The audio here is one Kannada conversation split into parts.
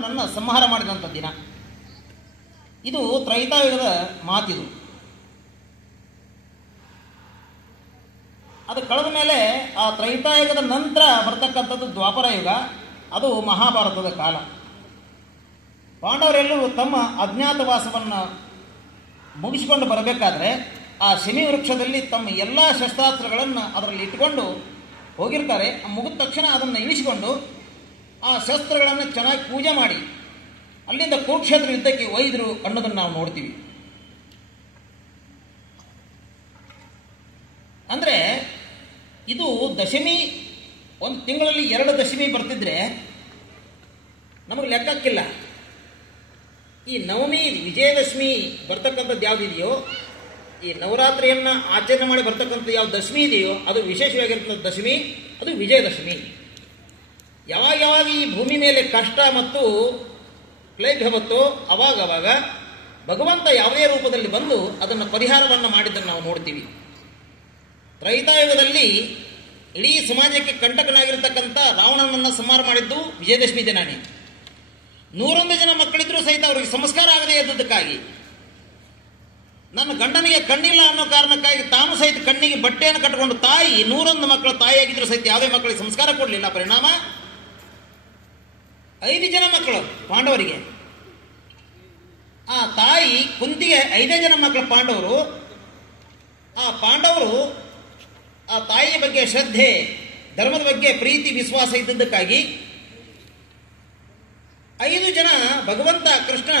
ನನ್ನ ಸಂಹಾರ ಮಾಡಿದಂಥ ದಿನ. ಇದು ತ್ರೈತಾಯುಗದ ಮಾತಿದು. ಅದು ಕಳೆದ ಮೇಲೆ ಆ ತ್ರೈತಾಯುಗದ ನಂತರ ಬರ್ತಕ್ಕಂಥದ್ದು ದ್ವಾಪರ ಯುಗ ಅದು ಮಹಾಭಾರತದ ಕಾಲ. ಪಾಂಡವರೆಲ್ಲರೂ ತಮ್ಮ ಅಜ್ಞಾತವಾಸವನ್ನು ಮುಗಿಸಿಕೊಂಡು ಬರಬೇಕಾದ್ರೆ ಆ ಶನಿ ವೃಕ್ಷದಲ್ಲಿ ತಮ್ಮ ಎಲ್ಲ ಶಸ್ತ್ರಾಸ್ತ್ರಗಳನ್ನು ಅದರಲ್ಲಿ ಇಟ್ಟುಕೊಂಡು ಹೋಗಿರ್ತಾರೆ. ಮುಗಿದ ತಕ್ಷಣ ಅದನ್ನು ಇಳಿಸಿಕೊಂಡು ಆ ಶಸ್ತ್ರಗಳನ್ನು ಚೆನ್ನಾಗಿ ಪೂಜೆ ಮಾಡಿ. ಅಲ್ಲಿಂದ ಕುರುಕ್ಷೇತ್ರ ಯುದ್ಧಕ್ಕೆ ಒಯ್ದರು ಅನ್ನೋದನ್ನು ನಾವು ನೋಡ್ತೀವಿ. ಅಂದರೆ, ಇದು ದಶಮಿ, ಒಂದು ತಿಂಗಳಲ್ಲಿ ಎರಡು ದಶಮಿ ಬರ್ತಿದ್ರೆ ನಮಗೆ ಲೆಕ್ಕಕ್ಕಿಲ್ಲ. ಈ ನವಮಿ, ವಿಜಯದಶಮಿ ಬರ್ತಕ್ಕಂಥದ್ದು ಯಾವುದಿದೆಯೋ, ಈ ನವರಾತ್ರಿಯನ್ನು ಆಚರಣೆ ಮಾಡಿ ಬರ್ತಕ್ಕಂಥ ಯಾವ ದಶಮಿ ಇದೆಯೋ, ಅದು ವಿಶೇಷವಾಗಿರ್ತಕ್ಕಂಥ ದಶಮಿ, ಅದು ವಿಜಯದಶಮಿ. ಯಾವಾಗ ಯಾವಾಗ ಈ ಭೂಮಿ ಮೇಲೆ ಕಷ್ಟ ಮತ್ತು ಪ್ಲೇಗ್ ಬತ್ತೋ ಅವಾಗವಾಗ ಅವಾಗ ಭಗವಂತ ಯಾವುದೇ ರೂಪದಲ್ಲಿ ಬಂದು ಅದನ್ನು ಪರಿಹಾರವನ್ನು ಮಾಡಿದ್ದನ್ನು ನಾವು ನೋಡ್ತೀವಿ. ತ್ರೈತಾಯುಗದಲ್ಲಿ ಇಡೀ ಸಮಾಜಕ್ಕೆ ಕಂಟಕನಾಗಿರ್ತಕ್ಕಂಥ ರಾವಣನನ್ನು ಸಂಹಾರ ಮಾಡಿದ್ದು ವಿಜಯದಶಮಿ ದಿನಾನೇ. ನೂರೊಂದು ಜನ ಮಕ್ಕಳಿದ್ರೂ ಸಹಿತ ಅವರಿಗೆ ಸಂಸ್ಕಾರ ಆಗದೇ ಇದ್ದದಕ್ಕಾಗಿ ನನ್ನ ಗಂಡನಿಗೆ ಕಣ್ಣಿಲ್ಲ ಅನ್ನೋ ಕಾರಣಕ್ಕಾಗಿ ತಾನು ಸಹಿತ ಕಣ್ಣಿಗೆ ಬಟ್ಟೆಯನ್ನು ಕಟ್ಟಿಕೊಂಡು ತಾಯಿ ನೂರೊಂದು ಮಕ್ಕಳ ತಾಯಿಯಾಗಿದ್ದರೂ ಸಹಿತ ಯಾವುದೇ ಮಕ್ಕಳಿಗೆ ಸಂಸ್ಕಾರ ಕೊಡಲಿಲ್ಲ. ಪರಿಣಾಮ ಐದು ಜನ ಮಕ್ಕಳು ಪಾಂಡವರಿಗೆ. ಆ ತಾಯಿ ಕುಂತಿಗೆ ಐದೇ ಜನ ಮಕ್ಕಳು ಪಾಂಡವರು. ಆ ಪಾಂಡವರು ಆ ತಾಯಿಯ ಬಗ್ಗೆ ಶ್ರದ್ಧೆ, ಧರ್ಮದ ಬಗ್ಗೆ ಪ್ರೀತಿ, ವಿಶ್ವಾಸ ಇದ್ದದ್ದಕ್ಕಾಗಿ ಐದು ಜನ ಭಗವಂತ ಕೃಷ್ಣ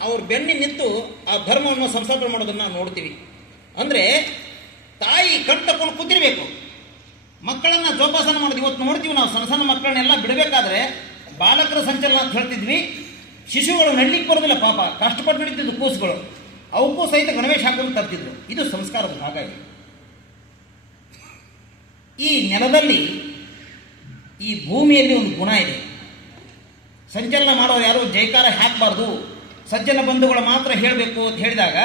ಅವ್ರ ಬೆನ್ನಿ ನಿಂತು ಆ ಧರ್ಮವನ್ನು ಸಂಸ್ಥಾಪನೆ ಮಾಡೋದನ್ನು ನೋಡ್ತೀವಿ. ಅಂದರೆ ತಾಯಿ ಕಣ್ ತಕೊಂಡು ಕೂತಿರ್ಬೇಕು. ಮಕ್ಕಳನ್ನು ಜೋಪಾಸನ ಮಾಡೋದು ಇವತ್ತು ನೋಡ್ತೀವಿ ನಾವು. ಸಣ್ಣ ಸಣ್ಣ ಮಕ್ಕಳನ್ನೆಲ್ಲ ಬಿಡಬೇಕಾದ್ರೆ ಬಾಲಕರ ಸಂಚಲನ ಅಂತ ಹೇಳ್ತಿದ್ವಿ. ಶಿಶುಗಳು ನಡ್ಲಿಕ್ಕೆ ಬರೋದಿಲ್ಲ ಪಾಪ. ಕಷ್ಟಪಟ್ಟು ನಡೀತಿದ್ದು ಕೂಸುಗಳು. ಅವಕ್ಕೂ ಸಹಿತ ಗಣವೇಶ ಹಾಕೊಂಡು ತರ್ತಿದ್ರು. ಇದು ಸಂಸ್ಕಾರದ ಭಾಗ ಇದೆ. ಈ ನೆಲದಲ್ಲಿ ಈ ಭೂಮಿಯಲ್ಲಿ ಒಂದು ಗುಣ ಇದೆ. ಸಂಚಲನ ಮಾಡೋರು ಯಾರು? ಜೈಕಾರ ಹಾಕಬಾರ್ದು. ಸಜ್ಜನ ಬಂಧುಗಳು ಮಾತ್ರ ಹೇಳಬೇಕು ಅಂತ ಹೇಳಿದಾಗ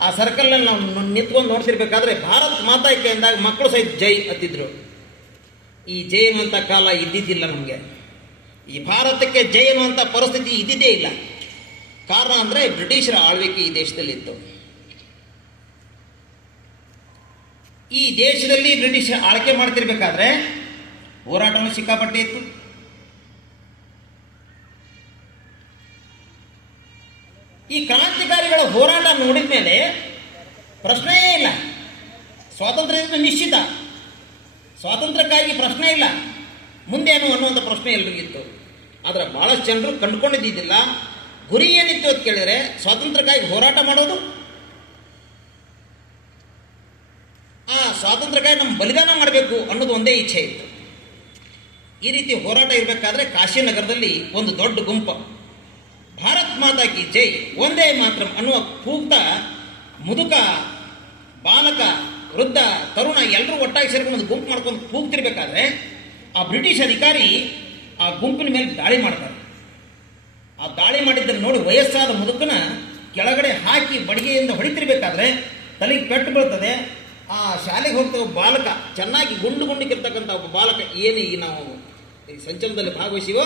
ಆ ಸರ್ಕಲ್ನಲ್ಲಿ ನಾವು ನಿಂತ್ಕೊಂಡು ನೋಡ್ತಿರ್ಬೇಕಾದ್ರೆ ಭಾರತ್ ಮಾತಾಯ್ಕೆ ಅಂದಾಗ ಮಕ್ಕಳು ಸಹಿತ ಜೈ ಅತ್ತಿದ್ರು ಈ ಜೈ ಅನ್ನುವಂಥ ಕಾಲ ಇದ್ದಿದ್ದಿಲ್ಲ ನಮಗೆ. ಈ ಭಾರತಕ್ಕೆ ಜೈ ಅನ್ನುವಂಥ ಪರಿಸ್ಥಿತಿ ಇದ್ದಿದ್ದೇ ಇಲ್ಲ. ಕಾರಣ ಅಂದರೆ ಬ್ರಿಟಿಷರ ಆಳ್ವಿಕೆ ಈ ದೇಶದಲ್ಲಿತ್ತು. ಈ ದೇಶದಲ್ಲಿ ಬ್ರಿಟಿಷರ ಆಳ್ಕೆ ಮಾಡ್ತಿರ್ಬೇಕಾದ್ರೆ ಹೋರಾಟನೂ ಸಿಕ್ಕಾಪಟ್ಟೆ ಇತ್ತು. ಈ ಕ್ರಾಂತಿಕಾರಿಗಳ ಹೋರಾಟ ನೋಡಿದ ಮೇಲೆ ಪ್ರಶ್ನೆಯೇ ಇಲ್ಲ. ಸ್ವಾತಂತ್ರ್ಯ ನಿಶ್ಚಿತ. ಸ್ವಾತಂತ್ರ್ಯಕ್ಕಾಗಿ ಪ್ರಶ್ನೆ ಇಲ್ಲ. ಮುಂದೇನು ಅನ್ನುವಂಥ ಪ್ರಶ್ನೆ ಎಲ್ರಿಗಿತ್ತು ಆದರೆ ಭಾಳಷ್ಟು ಜನರು ಕಂಡುಕೊಂಡಿದ್ದಿದ್ದಿಲ್ಲ. ಗುರಿ ಏನಿತ್ತು ಅಂತ ಕೇಳಿದರೆ ಸ್ವಾತಂತ್ರ್ಯಕ್ಕಾಗಿ ಹೋರಾಟ ಮಾಡೋದು. ಆ ಸ್ವಾತಂತ್ರ್ಯಕ್ಕಾಗಿ ನಮ್ಮ ಬಲಿದಾನ ಮಾಡಬೇಕು ಅನ್ನೋದು ಒಂದೇ ಇಚ್ಛೆ ಇತ್ತು. ಈ ರೀತಿ ಹೋರಾಟ ಇರಬೇಕಾದ್ರೆ ಕಾಶಿನಗರದಲ್ಲಿ ಒಂದು ದೊಡ್ಡ ಗುಂಪು. ಭಾರತ್ ಮಾತಾ ಕಿ ಜೈ, ಒಂದೇ ಮಾತ್ರ ಅನ್ನುವ ಕೂಗ್ತ ಮುದುಕ, ಬಾಲಕ, ವೃದ್ಧ, ತರುಣ ಎಲ್ಲರೂ ಒಟ್ಟಾಗಿ ಸೇರ್ಕೊಂಡು ಒಂದು ಗುಂಪು ಮಾಡ್ಕೊಂಡು ಕೂಗ್ತಿರ್ಬೇಕಾದ್ರೆ ಆ ಬ್ರಿಟಿಷ್ ಅಧಿಕಾರಿ ಗುಂಪಿನ ಮೇಲೆ ದಾಳಿ ಮಾಡ್ತಾರೆ. ಆ ದಾಳಿ ಮಾಡಿದ್ದನ್ನು ನೋಡಿ ವಯಸ್ಸಾದ ಮುದುಕನ ಕೆಳಗಡೆ ಹಾಕಿ ಬಡಿಗೆಯಿಂದ ಹೊಡಿತಿರ್ಬೇಕಾದ್ರೆ ತಲೆಗೆ ಪೆಟ್ಟು ಬೀಳ್ತದೆ. ಆ ಶಾಲೆಗೆ ಹೋಗ್ತಾ ಬಾಲಕ, ಚೆನ್ನಾಗಿ ಗುಂಡು ಗುಂಡಿಗಿರ್ತಕ್ಕಂಥ ಒಬ್ಬ ಬಾಲಕ ಏನು ಈ ನಾವು ಈ ಸಂಚಲನದಲ್ಲಿ ಭಾಗವಹಿಸಿವೋ,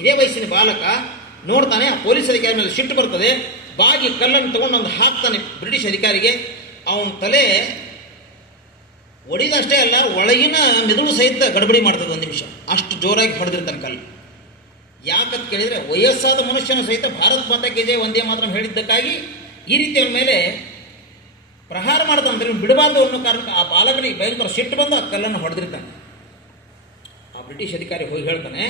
ಇದೇ ವಯಸ್ಸಿನ ಬಾಲಕ ನೋಡ್ತಾನೆ, ಆ ಪೊಲೀಸ್ ಅಧಿಕಾರಿ ಮೇಲೆ ಸಿಟ್ಟು ಬರ್ತದೆ. ಬಾಗಿ ಕಲ್ಲನ್ನು ತಗೊಂಡು ಒಂದು ಹಾಕ್ತಾನೆ ಬ್ರಿಟಿಷ್ ಅಧಿಕಾರಿಗೆ. ಅವನ ತಲೆ ಒಡಿದಷ್ಟೇ ಅಲ್ಲ, ಒಳಗಿನ ಮೆದುಳು ಸಹಿತ ಗಡಬಡಿ ಮಾಡ್ತದೆ ಒಂದು ನಿಮಿಷ. ಅಷ್ಟು ಜೋರಾಗಿ ಹೊಡೆದಿರ್ತಾನೆ ಕಲ್ಲು ಯಾಕಂತ ಕೇಳಿದರೆ ವಯಸ್ಸಾದ ಮನುಷ್ಯನ ಸಹಿತ ಭಾರತ್ ಮಾತಾಕ್ಕೆ ಜಯ ಒಂದೇ ಮಾತ್ರ ಹೇಳಿದ್ದಕ್ಕಾಗಿ ಈ ರೀತಿ ಅವನ ಮೇಲೆ ಪ್ರಹಾರ ಮಾಡ್ತಾನಂದ್ರೆ ಇವನು ಬಿಡಬಾರ್ದು ಅನ್ನೋ ಕಾರಣಕ್ಕೆ ಆ ಬಾಲಕನಿಗೆ ಭಯಂಕರ ಸಿಟ್ಟು ಬಂದು ಆ ಕಲ್ಲನ್ನು ಹೊಡೆದಿರ್ತಾನೆ. ಆ ಬ್ರಿಟಿಷ್ ಅಧಿಕಾರಿ ಹೋಗಿ ಹೇಳ್ತಾನೆ,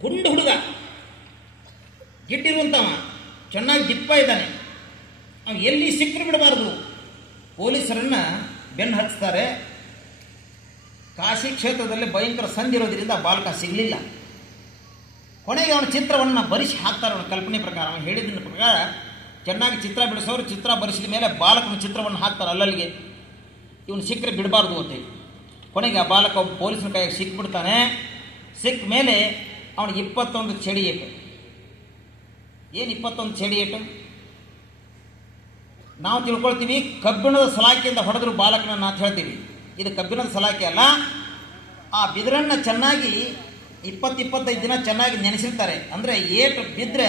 ಗುಂಡು ಹುಡುಗ ಗಿಟ್ಟಿರುವಂಥವ ಚೆನ್ನಾಗಿ ದಿಪ್ಪ ಇದ್ದಾನೆ. ಅವ್ನು ಎಲ್ಲಿ ಸಿಕ್ಕರು ಬಿಡಬಾರ್ದು. ಪೊಲೀಸರನ್ನ ಬೆನ್ನು ಹಚ್ತಾರೆ. ಕಾಶಿ ಕ್ಷೇತ್ರದಲ್ಲಿ ಭಯಂಕರ ಸಂಧಿರೋದ್ರಿಂದ ಆ ಬಾಲಕ ಸಿಗಲಿಲ್ಲ. ಕೊನೆಗೆ ಅವನ ಚಿತ್ರವನ್ನು ಬರಿಸಿ ಹಾಕ್ತಾರೆ ಅವನ ಕಲ್ಪನೆ ಪ್ರಕಾರ. ಅವನು ಹೇಳಿದ ಪ್ರಕಾರ ಚೆನ್ನಾಗಿ ಚಿತ್ರ ಬಿಡಿಸೋರು ಚಿತ್ರ ಬರೆಸಿದ ಮೇಲೆ ಬಾಲಕನ ಚಿತ್ರವನ್ನು ಹಾಕ್ತಾರೆ ಅಲ್ಲಲ್ಲಿಗೆ. ಇವನು ಸಿಕ್ಕರೆ ಬಿಡಬಾರ್ದು ಅಂತೇಳಿ ಕೊನೆಗೆ ಆ ಬಾಲಕ ಒಬ್ಬ ಪೊಲೀಸನ ಕೈಯಾಗ ಸಿಕ್ಬಿಡ್ತಾನೆ. ಸಿಕ್ಕ ಮೇಲೆ ಅವನಿಗೆ ಇಪ್ಪತ್ತೊಂದು ಚಡಿ ಏಟು. ಏನು ಇಪ್ಪತ್ತೊಂದು ಚಡಿ ಏಟು? ನಾವು ತಿಳ್ಕೊಳ್ತೀವಿ ಕಬ್ಬಿಣದ ಸಲಾಕೆಯಿಂದ ಹೊಡೆದ್ರು ಬಾಲಕನ ಅಂತ ಹೇಳ್ತೀವಿ. ಇದು ಕಬ್ಬಿಣದ ಸಲಾಕೆ ಅಲ್ಲ. ಆ ಬಿದಿರನ್ನು ಚೆನ್ನಾಗಿ ಇಪ್ಪತ್ತು ಇಪ್ಪತ್ತೈದು ದಿನ ಚೆನ್ನಾಗಿ ನೆನೆಸಿರ್ತಾರೆ. ಅಂದರೆ ಏಟು ಬಿದ್ದರೆ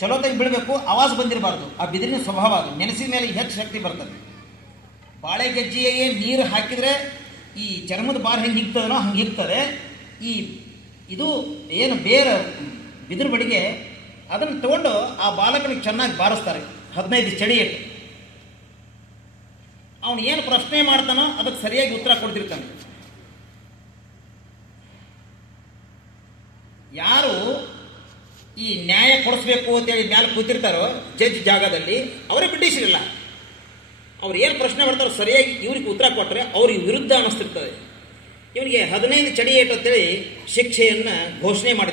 ಚಲೋತಾಗಿ ಬೀಳಬೇಕು ಆವಾಜ್ ಬಂದಿರಬಾರ್ದು. ಆ ಬಿದಿರಿನ ಸ್ವಭಾವ ಅದು. ನೆನೆಸಿದ ಮೇಲೆ ಹೆಚ್ಚು ಶಕ್ತಿ ಬರ್ತದೆ. ಬಾಳೆ ಗೆಜ್ಜೆಯೇ ನೀರು ಹಾಕಿದರೆ ಈ ಚರ್ಮದ ಬಾರ್ ಹೆಂಗೆ ಹಿಗ್ತದನೋ ಹಂಗೆ ಹಿಗ್ತದೆ. ಈ ಇದು ಏನು ಬೇರೆ ಬಿದಿರು ಬಡಿಗೆ ಅದನ್ನು ತಗೊಂಡು ಆ ಬಾಲಕನಿಗೆ ಚೆನ್ನಾಗಿ ಬಾರಿಸ್ತಾರೆ. ಹದಿನೈದು ಚಳಿ ಇಟ್ಟು ಅವನು ಏನು ಪ್ರಶ್ನೆ ಮಾಡ್ತಾನೋ ಅದಕ್ಕೆ ಸರಿಯಾಗಿ ಉತ್ತರ ಕೊಡ್ತಿರ್ತಾನೆ. ಯಾರು ಈ ನ್ಯಾಯ ಕೊಡಿಸ್ಬೇಕು ಅಂತೇಳಿ ಮ್ಯಾಲೆ ಕೂತಿರ್ತಾರೋ ಜಡ್ಜ್ ಜಾಗದಲ್ಲಿ, ಅವರೇ ಬ್ರಿಟಿಷರಿಲ್ಲ. ಅವ್ರು ಏನು ಪ್ರಶ್ನೆ ಮಾಡ್ತಾರೋ ಸರಿಯಾಗಿ ಇವ್ರಿಗೆ ಉತ್ತರ ಕೊಟ್ಟರೆ ಅವ್ರಿಗೆ ವಿರುದ್ಧ ಅನ್ನಿಸ್ತಿರ್ತದೆ. ಇವನಿಗೆ ಹದಿನೈದು ಚಡಿ ಏಟು ಅಂತೇಳಿ ಶಿಕ್ಷೆಯನ್ನು ಘೋಷಣೆ ಮಾಡಿ